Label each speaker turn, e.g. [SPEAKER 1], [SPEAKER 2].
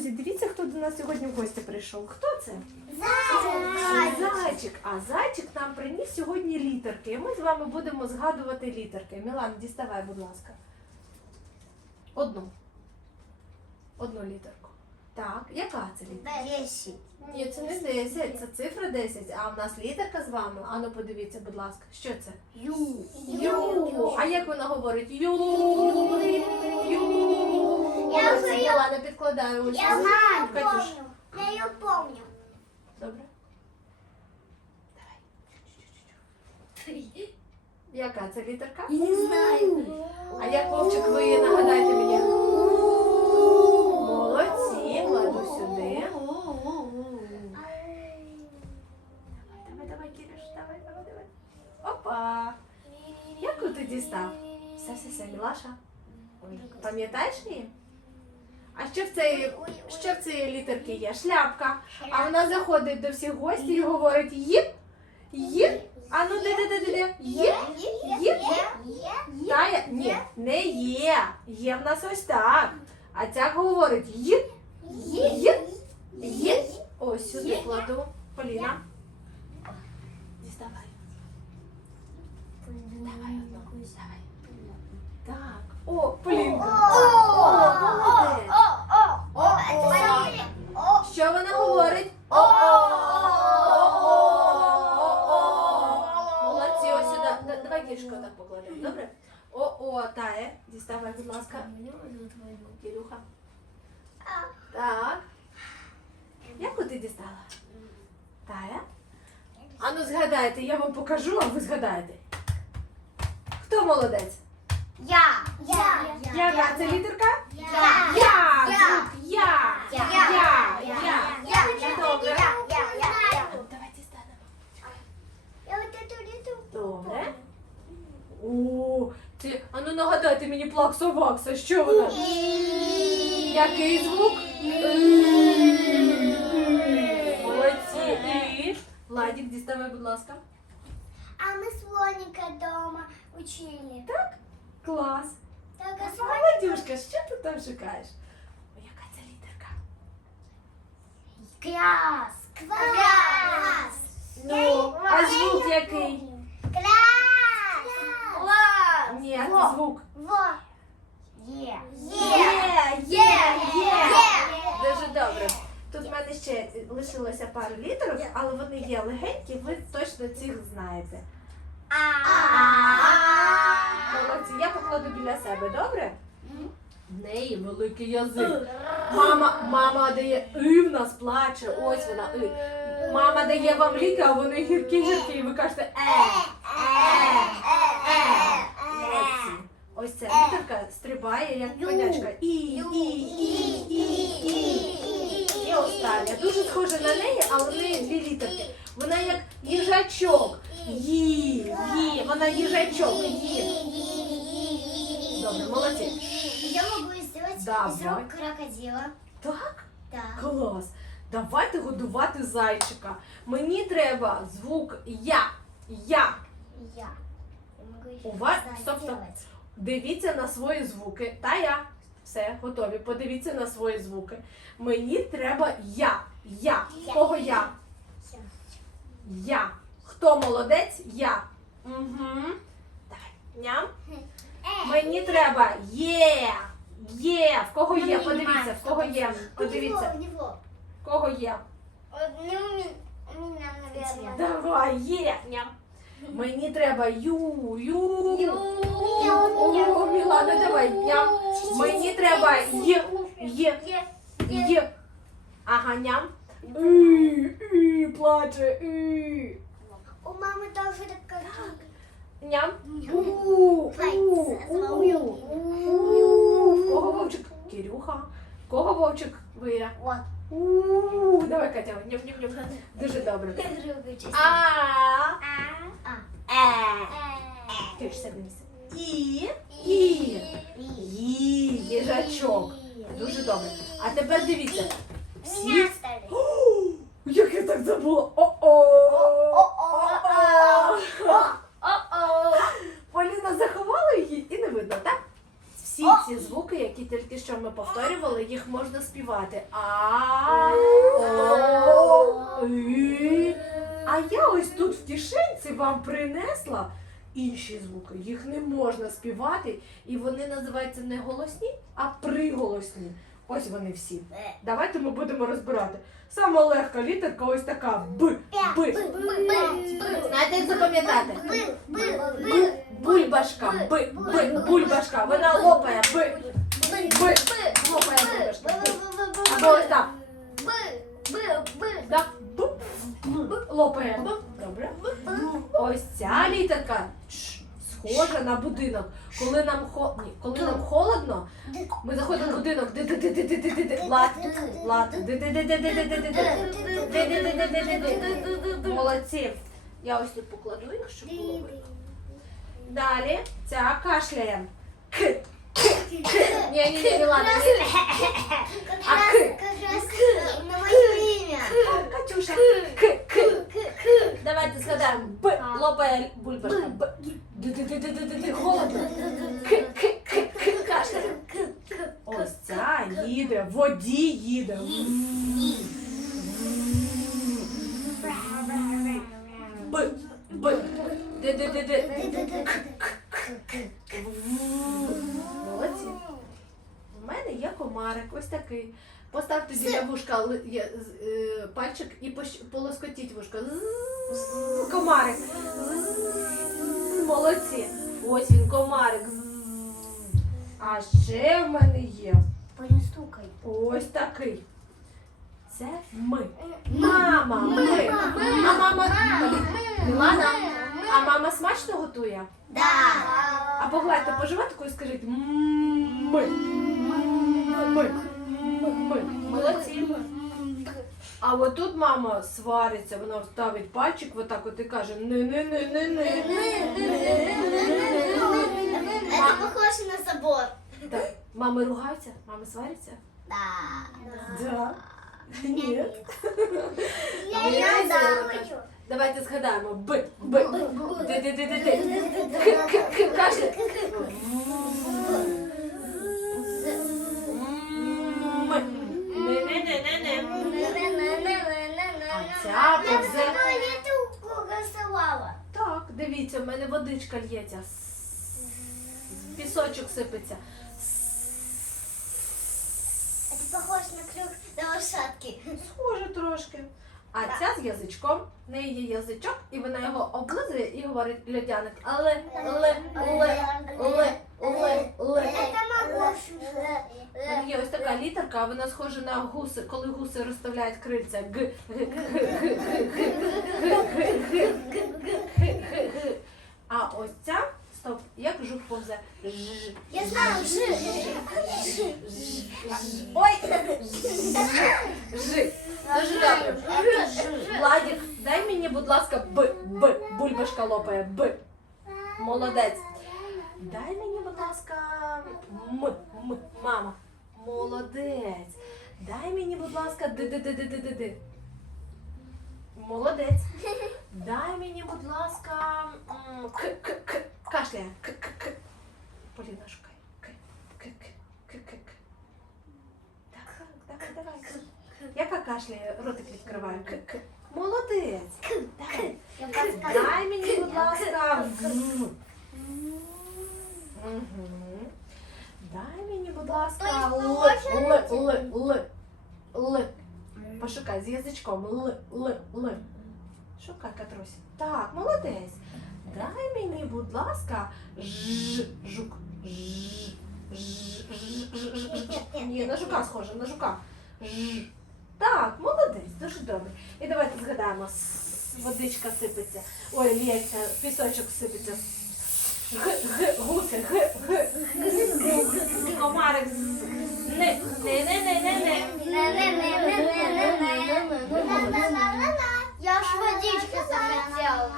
[SPEAKER 1] Друзі, дивіться, хто до нас сьогодні в гості прийшов. Хто це? Зайчик. А зайчик нам приніс сьогодні літерки. І ми з вами будемо згадувати літерки. Мілан, діставай, будь ласка. Одну. Одну літерку. Так, яка це літерка?
[SPEAKER 2] Десять.
[SPEAKER 1] Ні, це не 10, це цифра 10, а в нас літерка з вами. Ану, подивіться, будь ласка, що це?
[SPEAKER 2] Ю.
[SPEAKER 1] Ю. А як вона говорить? Ю. Ю.
[SPEAKER 2] Я.
[SPEAKER 1] Мілана підкладає ось.
[SPEAKER 2] Я знаю,
[SPEAKER 1] Катюш.
[SPEAKER 2] помню. Я ее помню.
[SPEAKER 1] Добре. Яка це літерка?
[SPEAKER 2] Не знаю.
[SPEAKER 1] А як Вовчик ви нагадайте мені? Молодці, кладу сюди. Давай, давай, Кирюш, давай, давай, давай. Опа. Яку ти дістав? Все, все, все, Мілаша. Пам'ятаєш її? А що в цій, що в цієї літерки є? Шляпка. А вона заходить до всіх гостей і говорить їп, їп. А ну де, де, де, де, де? Їп. Є? Тая? Ні, не є. Є в нас ось так. А ця говорить їп, їп, їп. Ось сюди кладу. Поліна. Діставай. Давай одну. Давай. Так. О, Полінка. О, молодець. Що вона говорить? О-о-о-о-о. Молодці, ось сюди. Давай кішку так покладемо, добре? О-о, Тає. Діставай, будь ласка. Кирюха. Так. Яку ти дістала? Тая? А ну згадайте, я вам покажу, а ви згадаєте. Хто молодець?
[SPEAKER 2] Я. Я.
[SPEAKER 1] Яка це літерка?
[SPEAKER 2] Я.
[SPEAKER 1] Я!
[SPEAKER 2] Я.
[SPEAKER 1] Звук Я!
[SPEAKER 2] Я.
[SPEAKER 1] Я!
[SPEAKER 2] Я.
[SPEAKER 1] Я!
[SPEAKER 2] Я.
[SPEAKER 1] Добре.
[SPEAKER 2] Я. Я.
[SPEAKER 1] Давай дістанемо.
[SPEAKER 2] Я вот эту лету.
[SPEAKER 1] Добре. О, ти, а ну нагадайте мені плакса вакса, що вона? Який звук? Молодці. І Ладік, діставай, будь ласка.
[SPEAKER 2] А мы слоника дома учили.
[SPEAKER 1] Клас.
[SPEAKER 2] Так,
[SPEAKER 1] А
[SPEAKER 2] а.
[SPEAKER 1] Молодюшка, що ти там шукаєш? О, яка це літерка?
[SPEAKER 2] Класс. Класс.
[SPEAKER 1] Ну, а звук який?
[SPEAKER 2] Класс. Класс.
[SPEAKER 1] Ні,
[SPEAKER 2] Во.
[SPEAKER 1] звук.
[SPEAKER 2] Во. Є.
[SPEAKER 1] Є, є, є. Дуже добре. Тут в мене ще лишилося пару літерок, але вони є легенькі, ви точно цих знаєте. Молодці, я покладу біля себе, добре? В неї великий язик. Мама, мама дає і в нас плаче, ось вона і. Мама дає вам ліки, а вони гіркі гіркі, і ви кажете е, е, е. Молодці. Ось ця літерка стрибає, як конячка. І, і, і, і, і. І остання. Дуже схожа на неї, але в неї дві літерки. Вона як їжачок. Ї, ї, вона їжачок. Ї. Добре, молодці.
[SPEAKER 2] Я могу сделать
[SPEAKER 1] Давай.
[SPEAKER 2] из рук крокодила.
[SPEAKER 1] Так?
[SPEAKER 2] Да.
[SPEAKER 1] Клас. Давайте годувати зайчика. Мені треба звук я. Я.
[SPEAKER 2] Я. Я могу еще
[SPEAKER 1] У вас- стоп, стоп.
[SPEAKER 2] сделать.
[SPEAKER 1] Дивіться на свої звуки. Та я. Все, готові. Подивіться на свої звуки. Мені треба я. Я. В Кого я?
[SPEAKER 2] Всё.
[SPEAKER 1] Я. Хто молодець? Я. Угу. Давай. Ням. Мені треба є. Є. В кого є? Подивіться, в кого є. Подивіться, в кого є.
[SPEAKER 2] У. Ну, у меня, наверное.
[SPEAKER 1] Давай, є. Ням. Мені треба ю, ю. О, Мілана, давай. Ням. Мені треба є, є, є. Ага, ням. І, і, плаче, і.
[SPEAKER 2] У мамы тоже такая.
[SPEAKER 1] Ням. У, кого вовчик? Кирюха. Кого вовчик? Виря. У, давай, Катя, ням, ням, ням. Дуже добре. А,
[SPEAKER 2] А.
[SPEAKER 1] ж себе. І, і. Ї, їжачок. Дуже добре. А тепер дивіться. Всі. Як я так забула? О-о! О-о! Поліна заховала її і не видно, так? Всі ці звуки, які тільки що ми повторювали, їх можна. співати. А, о, і. А я ось тут в кишенці вам принесла інші звуки. Їх не можна співати, і вони називаються не голосні, а приголосні. Ось вони всі. Давайте ми будемо розбирати. Сама легка літерка ось така Б. Б. Знаєте, як запам'ятати? Бу- Бульбашка, Б, Б, бульбашка. Вона лопає, Б, Б, лопає бульбашка. Або ось так. Б, Б, лопає. Добре. Ось ця літерка схожа на будинок. Коли нам хо... Коли нам холодно, ми заходимо в будинок. Ди-ди-ди-ди-ди-ди-ди. Влад, Влад. Ди-ди-ди-ди-ди-ди-ди-ди. Ди-ди-ди-ди-ди-ди-ди. Молодці. Я ось тут покладу їх, щоб було видно. Далі ця кашляє. К. Не, не, не, ладно. Как
[SPEAKER 2] раз, как раз.
[SPEAKER 1] Катюша. К, к, к. Давайте згадаємо. Б, Лопая бульбашка. Б, холодно. К, к, к, к, кашля. Ось їде, воді їде. Б, б, д, д, д, д, к, к, к, к. Ось такий. Поставте біля вушка е, пальчик і полоскотіть вушка. Комарик. Молодці. Ось він, комарик. А ще в мене є
[SPEAKER 2] Перестукай.
[SPEAKER 1] ось такий. Це ми. Мама, ми. А мама. Мілана, а мама смачно готує?
[SPEAKER 2] Да.
[SPEAKER 1] А погладьте по животику і скажіть ми. Ми. Ми. Молодці. А от тут мама свариться, вона ставить пальчик отак от і каже не не не не не
[SPEAKER 2] Это похоже на забор.
[SPEAKER 1] Так, мами ругаються, мами сваряться?
[SPEAKER 2] Да.
[SPEAKER 1] Да. Ні.
[SPEAKER 2] Я
[SPEAKER 1] каже, Давайте згадаємо. Б, б. К, к, к, кашля. В мене водичка лється. Пісочок сипеться.
[SPEAKER 2] Это похоже на крюк до лошадки.
[SPEAKER 1] Схоже трошки. А ця з язичком, в неї є язичок, і вона його облизує і говорить льодяник. Але, але, але, але, але, але.
[SPEAKER 2] Это.
[SPEAKER 1] Є ось така літерка, вона схожа на гуси, коли гуси розставляють крильця. Г, г, г, г, г, г, г, г, г, г, г, г. А ось ця, стоп, як жук повзе. Ж,
[SPEAKER 2] Я знаю, жи.
[SPEAKER 1] Ой! Жи. Дуже добре. Владик, дай мені, будь ласка, Б, Б. Бульбашка лопає. Б. Молодець. Дай мені, будь ласка, М, М, мама. Молодець. Дай мені, будь ласка, Д, Д, Д, Д, Д, Д, Д. Молодець. Дай мені, будь ласка, к-к-к. Кашля. К-к-к. Поліна, шукай. К-к-к. К-к-к. Так, так, давай. Яка кашля? Ротик відкриваю. К-к. Молодець. Давай. Дай мені, будь ласка. Дай мені, будь ласка, л, л, л, л. Пошукай з язичком. Л, Л, Л. Шукай, Катрусь. Так, молодець. Дай мені, будь ласка, Ж, жук. Ні, на жука схоже, на жука. Ж. Так, молодець, дуже добре. І давайте згадаємо. Водичка сипеться. Ой, лється, пісочок сипеться. Г, г, гуси, г, г, г, комарик. з. Не, не, не, я ж водички захотел.